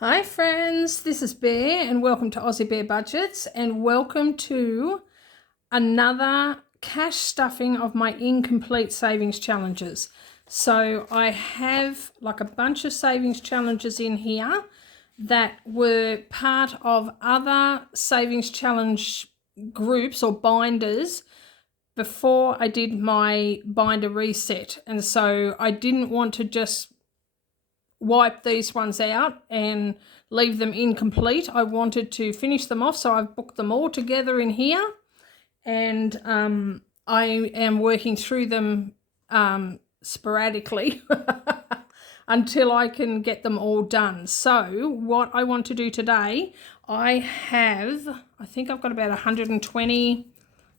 Hi friends, this is Bear and welcome to Aussie Bear Budgets and welcome to another cash stuffing of my incomplete savings challenges. So I have like a bunch of savings challenges in here that were part of other savings challenge groups or binders before I did my binder reset, and so I didn't want to just wipe these ones out and leave them incomplete. I wanted to finish them off, so I've booked them all together in here, and I am working through them sporadically until I can get them all done. So what I want to do today, I think I've got about 120,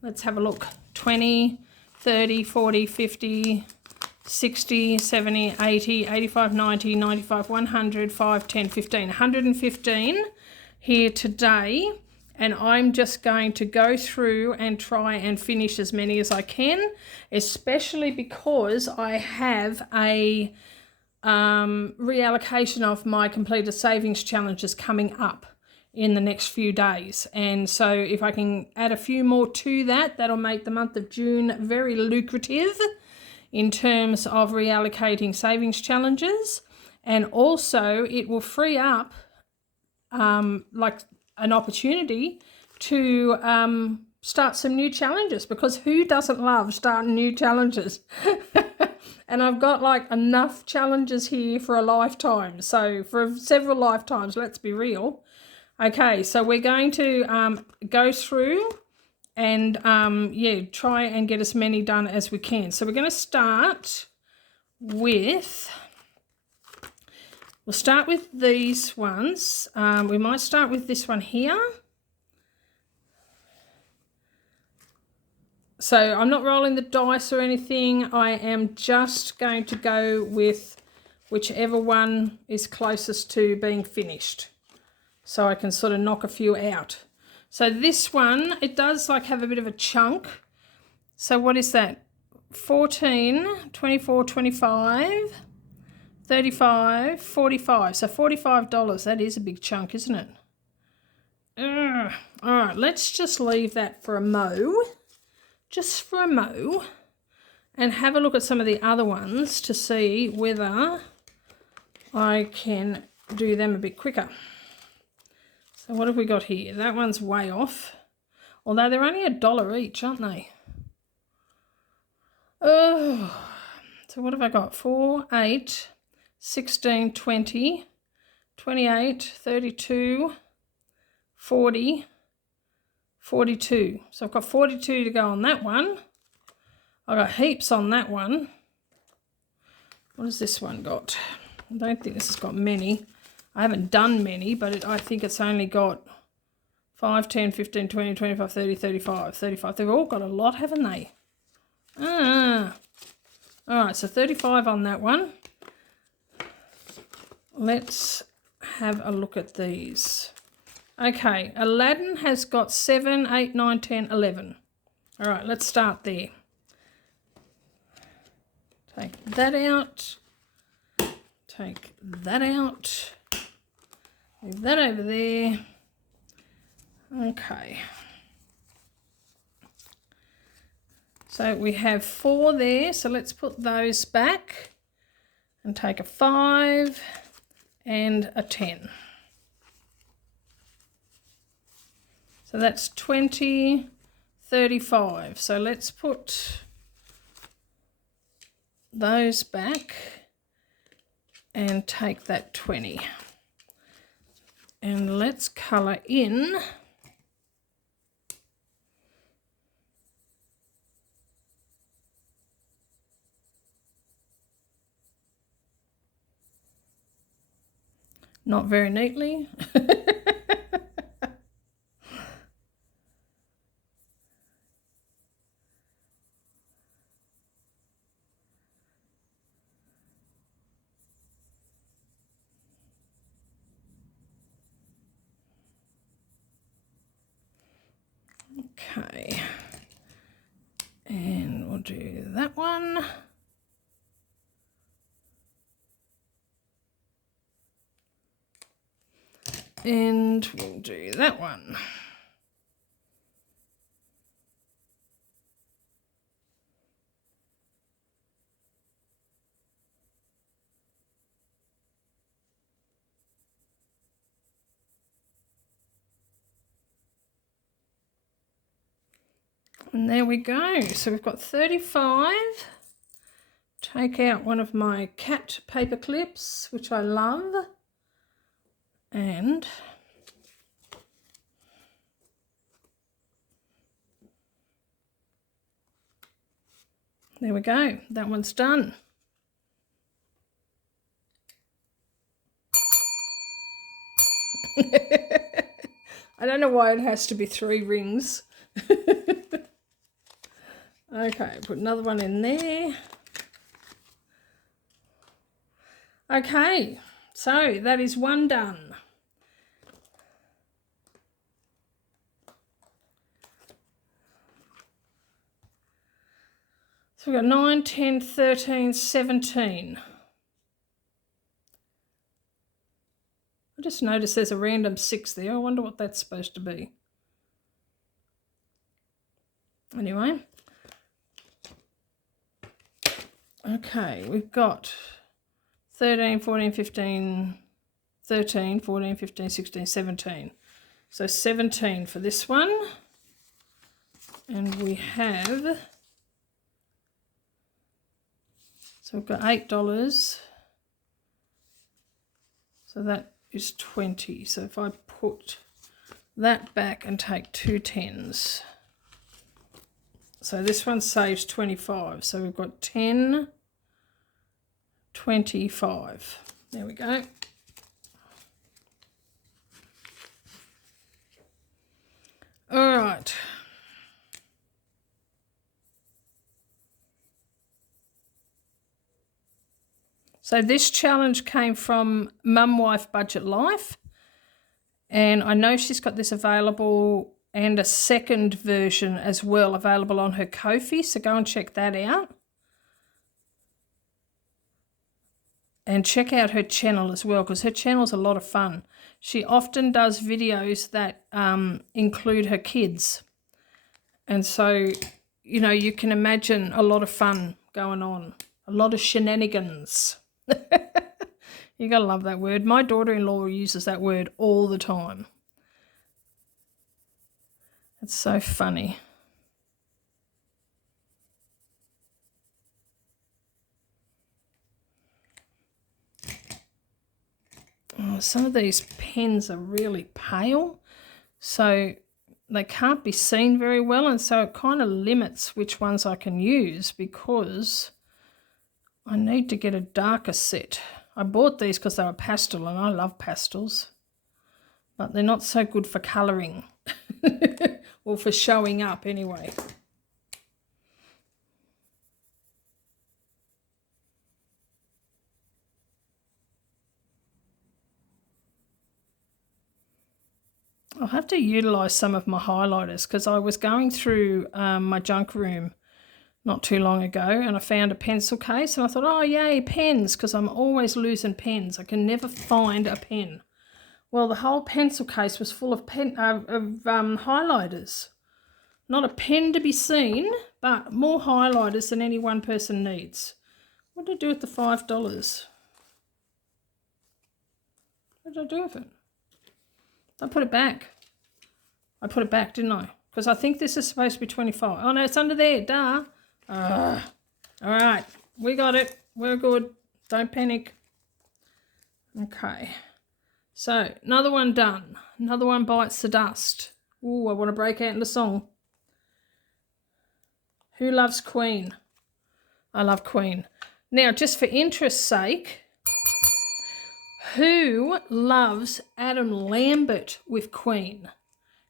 let's have a look, 20, 30, 40, 50, 60, 70, 80, 85, 90, 95, 100, 5, 10, 15, 115 here today. And I'm just going to go through and try and finish as many as I can, especially because I have a reallocation of my completed savings challenges coming up in the next few days. And so if I can add a few more to that, that'll make the month of June very lucrative in terms of reallocating savings challenges, and also it will free up like an opportunity to start some new challenges, because who doesn't love starting new challenges? And I've got like enough challenges here for a lifetime, so for several lifetimes, let's be real. Okay, so we're going to go through and try and get as many done as we can. So we're going to start with, we'll start with these ones. We might start with this one here. So I'm not rolling the dice or anything. I am just going to go with whichever one is closest to being finished, so I can sort of knock a few out. So this one, it does like have a bit of a chunk. So what is that? 14, 24, 25, 35, 45. So $45. That is a big chunk, isn't it? All right, let's just leave that for a mo. Just for a mo. And have a look at some of the other ones to see whether I can do them a bit quicker. So what have we got here? That one's way off. Although they're only $1 each, aren't they? Oh, so what have I got? 4, 8, 16, 20, 28, 32, 40, 42. So I've got 42 to go on that one. I've got heaps on that one. What has this one got? I don't think this has got many. I haven't done many, but I think it's only got 5, 10, 15, 20, 25, 30, 35, 35. They've all got a lot, haven't they? All right, so 35 on that one. Let's have a look at these. Okay, Aladdin has got 7, 8, 9, 10, 11. All right, let's start there. Take that out. Take that out. Move that over there. Okay. So we have 4 there, so let's put those back and take a 5 and a 10. So that's 20, 35. So let's put those back and take that 20. And let's colour in not very neatly. Okay, and we'll do that one. And we'll do that one. And there we go. So we've got 35. Take out one of my cat paper clips, which I love. And there we go. That one's done. I don't know why it has to be 3 rings. Okay, put another one in there. Okay, so that is one done. So we've got 9, 10, 13, 17. I just noticed there's a random 6 there. I wonder what that's supposed to be. Anyway. Okay, we've got 13, 14, 15, 13, 14, 15, 16, 17. So 17 for this one. And we have, so we've got $8. So that is 20. So if I put that back and take 2 10s. So this one saves 25. So we've got 10, 25. There we go. All right. So this challenge came from Mum Wife Budget Life, and I know she's got this available and a second version as well available on her Ko-fi, so go and check that out. And check out her channel as well, because her channel's a lot of fun. She often does videos that include her kids. And so, you know, you can imagine a lot of fun going on, a lot of shenanigans. You gotta love that word. My daughter-in-law uses that word all the time. It's so funny. Oh, some of these pens are really pale, so they can't be seen very well, and so it kind of limits which ones I can use because I need to get a darker set. I bought these because they were pastel, and I love pastels, but they're not so good for colouring or for showing up anyway. I'll have to utilise some of my highlighters because I was going through my junk room not too long ago and I found a pencil case and I thought, oh yay, pens, because I'm always losing pens. I can never find a pen. Well, the whole pencil case was full of highlighters. Not a pen to be seen, but more highlighters than any one person needs. What did I do with the $5? What did I do with it? I put it back. I put it back, didn't I? Because I think this is supposed to be 25. Oh no, it's under there, duh. All right, we got it. We're good. Don't panic. Okay. So, another one done. Another one bites the dust. Ooh, I want to break out into song. Who loves Queen? I love Queen. Now, just for interest's sake, who loves Adam Lambert with Queen?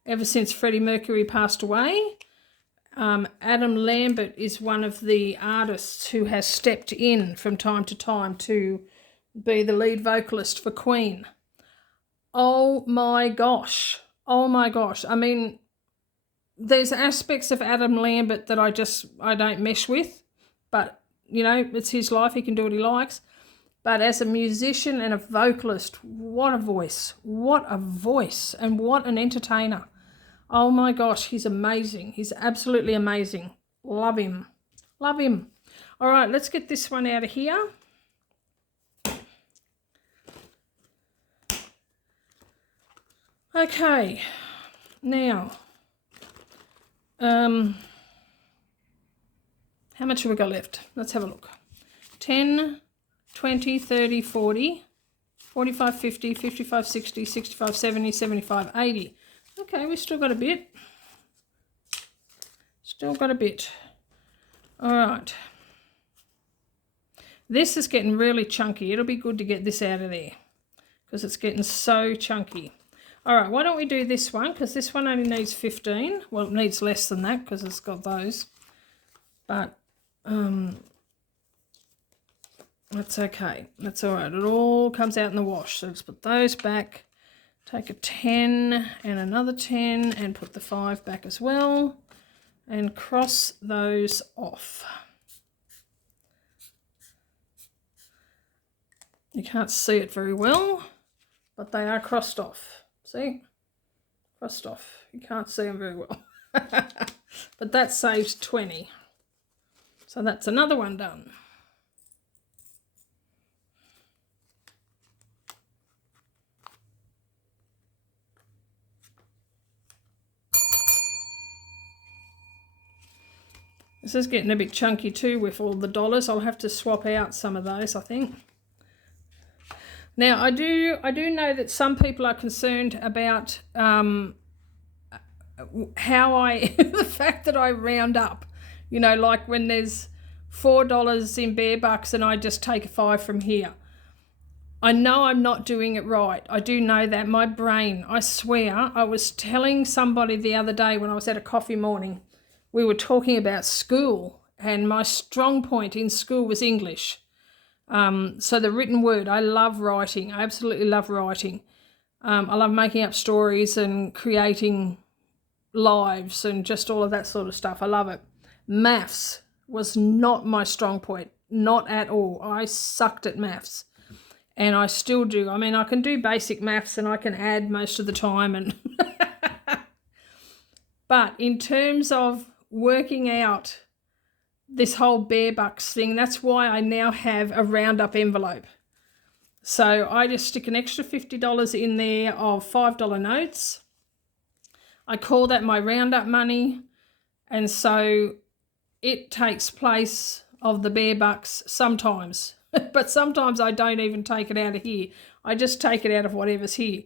Ever since Freddie Mercury passed away, Adam Lambert is one of the artists who has stepped in from time to time to be the lead vocalist for Queen. Oh my gosh. Oh my gosh. I mean, there's aspects of Adam Lambert that I don't mesh with, but, you know, it's his life. He can do what he likes. But as a musician and a vocalist, what a voice, and what an entertainer. Oh my gosh, he's amazing. He's absolutely amazing. Love him. Love him. All right, let's get this one out of here. Okay, now, how much have we got left? Let's have a look. 10, 20, 30, 40, 45, 50, 55, 60, 65, 70, 75, 80. Okay, we've still got a bit. Still got a bit. All right. This is getting really chunky. It'll be good to get this out of there because it's getting so chunky. All right, why don't we do this one, because this one only needs 15. Well, it needs less than that because it's got those. But that's okay. That's all right. It all comes out in the wash. So let's put those back. Take a 10 and another 10 and put the 5 back as well. And cross those off. You can't see it very well, but they are crossed off. See? Crossed off. You can't see them very well. But that saves 20. So that's another one done. This is getting a bit chunky too with all the dollars. I'll have to swap out some of those, I think. Now, I do know that some people are concerned about how the fact that I round up, you know, like when there's $4 in bear bucks and I just take a 5 from here. I know I'm not doing it right. I do know that. My brain, I swear, I was telling somebody the other day when I was at a coffee morning, we were talking about school, and my strong point in school was English. So the written word, I love writing. I absolutely love writing. I love making up stories and creating lives and just all of that sort of stuff. I love it. Maths was not my strong point, not at all. I sucked at maths, and I still do. I mean, I can do basic maths and I can add most of the time. And but in terms of working out this whole bear bucks thing, that's why I now have a roundup envelope. So I just stick an extra $50 in there of $5 notes. I call that my roundup money, and so it takes place of the bear bucks sometimes. But sometimes I don't even take it out of here. I just take it out of whatever's here.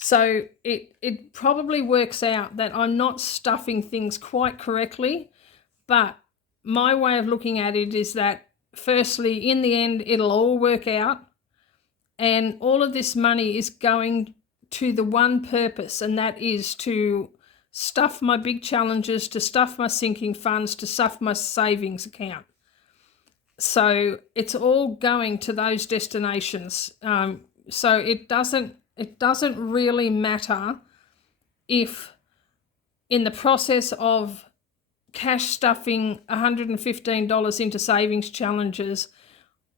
So it probably works out that I'm not stuffing things quite correctly, but my way of looking at it is that, firstly, in the end, it'll all work out, and all of this money is going to the one purpose, and that is to stuff my big challenges, to stuff my sinking funds, to stuff my savings account. So it's all going to those destinations. So it doesn't really matter if in the process of cash stuffing $115 into savings challenges,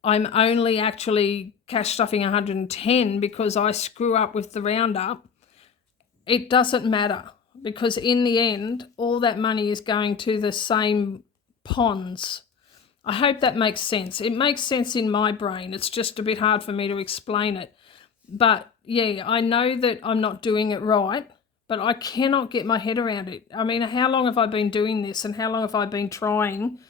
I'm only actually cash stuffing 110 because I screw up with the roundup. It doesn't matter, because in the end, all that money is going to the same ponds. I hope that makes sense. It makes sense in my brain. It's just a bit hard for me to explain it. But yeah, I know that I'm not doing it right, but I cannot get my head around it. I mean, how long have I been doing this, and how long have I been trying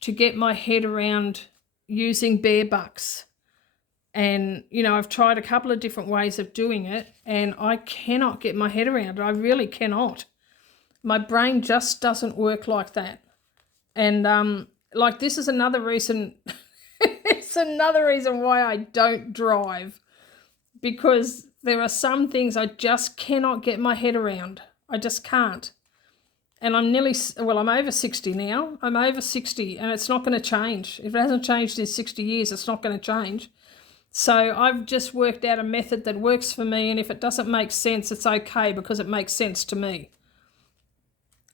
to get my head around using bear bucks? And, you know, I've tried a couple of different ways of doing it, and I cannot get my head around it. I really cannot. My brain just doesn't work like that. And like, this is another reason, it's another reason why I don't drive, because there are some things I just cannot get my head around. I just can't. And I'm I'm over 60 now. I'm over 60, and it's not going to change. If it hasn't changed in 60 years, it's not going to change. So I've just worked out a method that works for me, and if it doesn't make sense, it's okay, because it makes sense to me.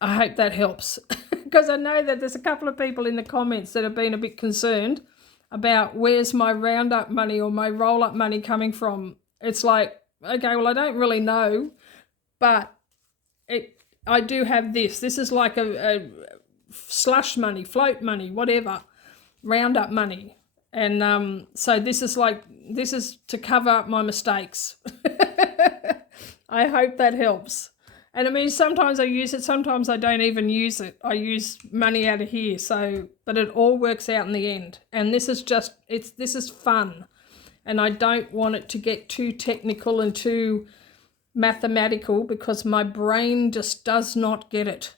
I hope that helps, because I know that there's a couple of people in the comments that have been a bit concerned about where's my roundup money or my roll-up money coming from. It's like, okay, well, I don't really know, but I do have this. This is like a slush money, float money, whatever, roundup money. And so this is to cover up my mistakes. I hope that helps. And I mean, sometimes I use it, sometimes I don't even use it. I use money out of here, but it all works out in the end. And this is this is fun. And I don't want it to get too technical and too mathematical because my brain just does not get it.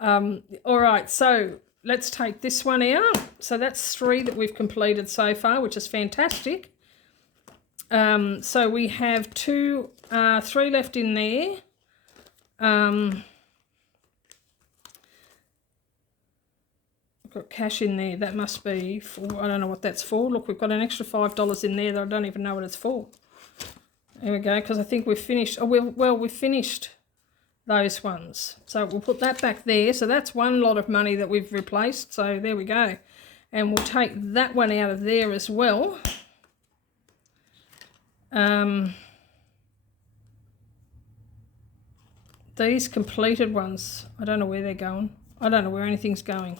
All right, so let's take this one out. So that's 3 that we've completed so far, which is fantastic. So we have 3 left in there. I've got cash in there. That must be for, I don't know what that's for. Look, we've got an extra $5 in there that I don't even know what it's for. There we go, because I think we've finished. Oh, we've finished those ones. So we'll put that back there. So that's one lot of money that we've replaced. So there we go. And we'll take that one out of there as well. These completed ones, I don't know where they're going. I don't know where anything's going.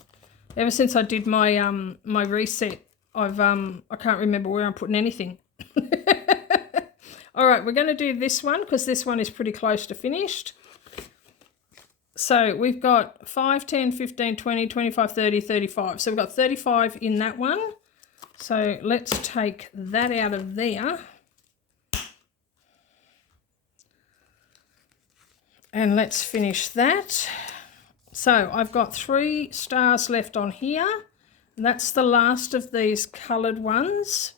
Ever since I did my my reset, I can't remember where I'm putting anything. All right, we're going to do this one because this one is pretty close to finished. So we've got 5, 10, 15, 20, 25, 30, 35. So we've got 35 in that one. So let's take that out of there. And let's finish that. So I've got 3 stars left on here. And that's the last of these coloured ones.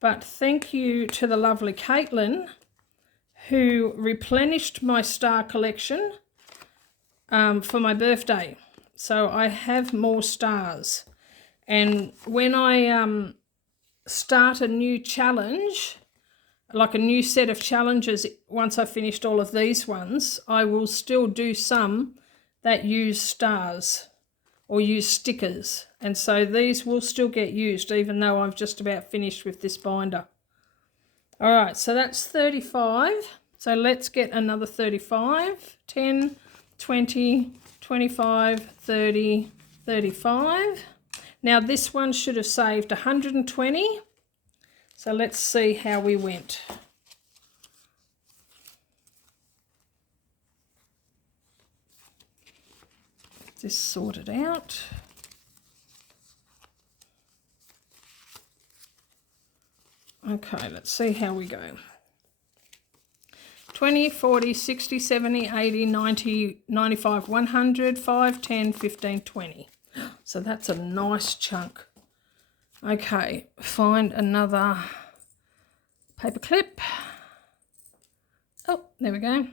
But thank you to the lovely Caitlin who replenished my star collection for my birthday. So I have more stars. And when I start a new challenge, like a new set of challenges, once I've finished all of these ones, I will still do some that use stars or use stickers. And so these will still get used even though I've just about finished with this binder. All right, so that's 35. So let's get another 35. 10, 20, 25, 30, 35. Now this one should have saved 120. So let's see how we went. This sorted out. Okay, let's see how we go. 20, 40, 60, 70, 80, 90, 95, 100, 5, 10, 15, 20. So that's a nice chunk. Okay, find another paper clip. Oh, there we go.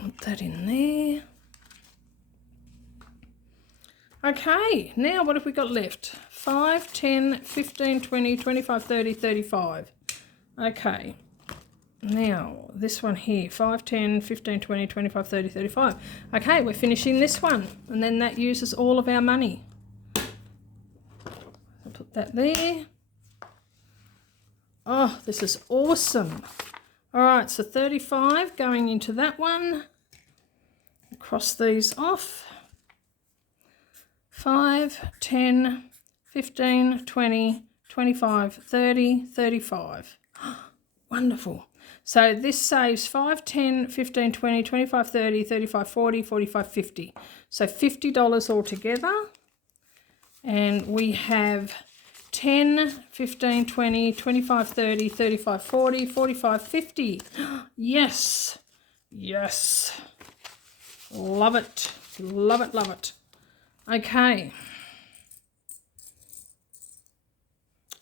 Put that in there. Okay, now what have we got left? 5, 10, 15, 20, 25, 30, 35. Okay, now this one here, 5, 10, 15, 20, 25, 30, 35. Okay, we're finishing this one, and then that uses all of our money. I'll put that there. Oh, this is awesome. All right, so 35 going into that one. Cross these off. 5, 10, 15, 20, 25, 30, 35. Wonderful. So this saves 5, 10, 15, 20, 25, 30, 35, 40, 45, 50. So $50 altogether. And we have 10, 15, 20, 25, 30, 35, 40, 45, 50. Yes. Yes. Love it. Love it, love it. Okay.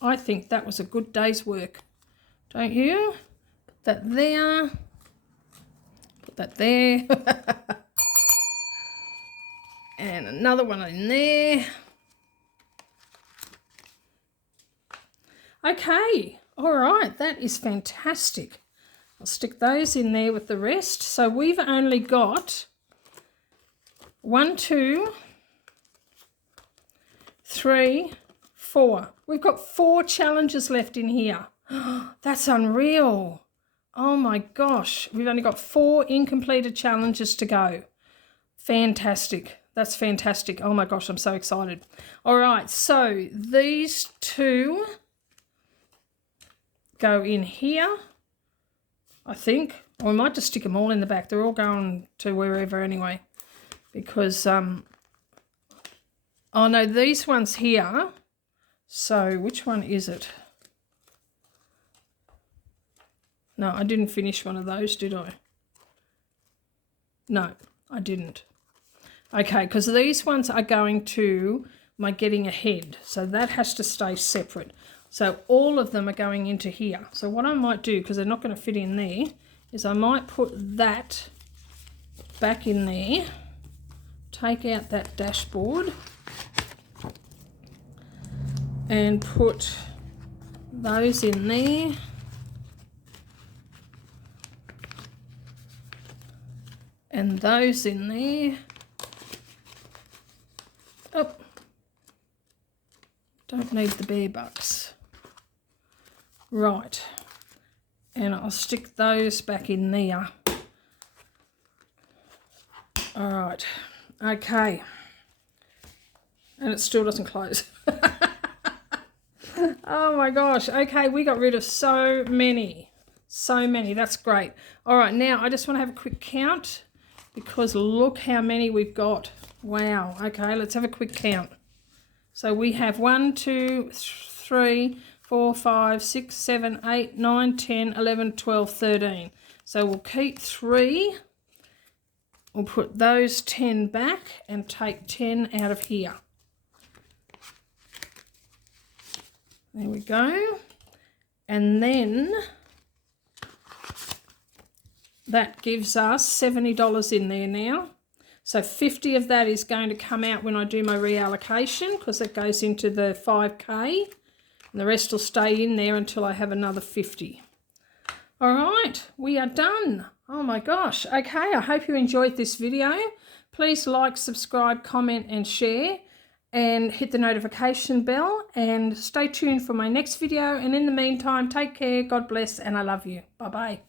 I think that was a good day's work. Don't you? Put that there. Put that there. And another one in there. Okay, all right, that is fantastic. I'll stick those in there with the rest. So we've only got 1, 2, 3, 4. We've got 4 challenges left in here. That's unreal. Oh my gosh, we've only got 4 incompleted challenges to go. Fantastic. That's fantastic. Oh my gosh, I'm so excited. All right, so these 2 go in here, I think. Or I might just stick them all in the back. They're all going to wherever anyway. Because, oh no, these ones here. So which one is it? No, I didn't finish one of those, did I? No, I didn't. Okay, because these ones are going to my getting ahead. So that has to stay separate. So all of them are going into here. So what I might do, because they're not going to fit in there, is I might put that back in there, take out that dashboard, and put those in there. And those in there. Oh, don't need the bear bucks. Right, and I'll stick those back in there. All right, okay. And it still doesn't close. Oh my gosh, okay, we got rid of so many. That's great. All right, now I just want to have a quick count because look how many we've got. Wow, okay, let's have a quick count. So we have 1, 2, 3, 4, 5, 6, 7, 8, 9, 10, 11, 12, 13. So we'll keep 3. We'll put those 10 back and take 10 out of here. There we go. And then that gives us $70 in there now. So 50 of that is going to come out when I do my reallocation because it goes into the 5K. And the rest will stay in there until I have another 50. All right, we are done. Oh my gosh. Okay, I hope you enjoyed this video. Please like, subscribe, comment and share. And hit the notification bell and stay tuned for my next video. And in the meantime, take care, God bless, and I love you. Bye-bye.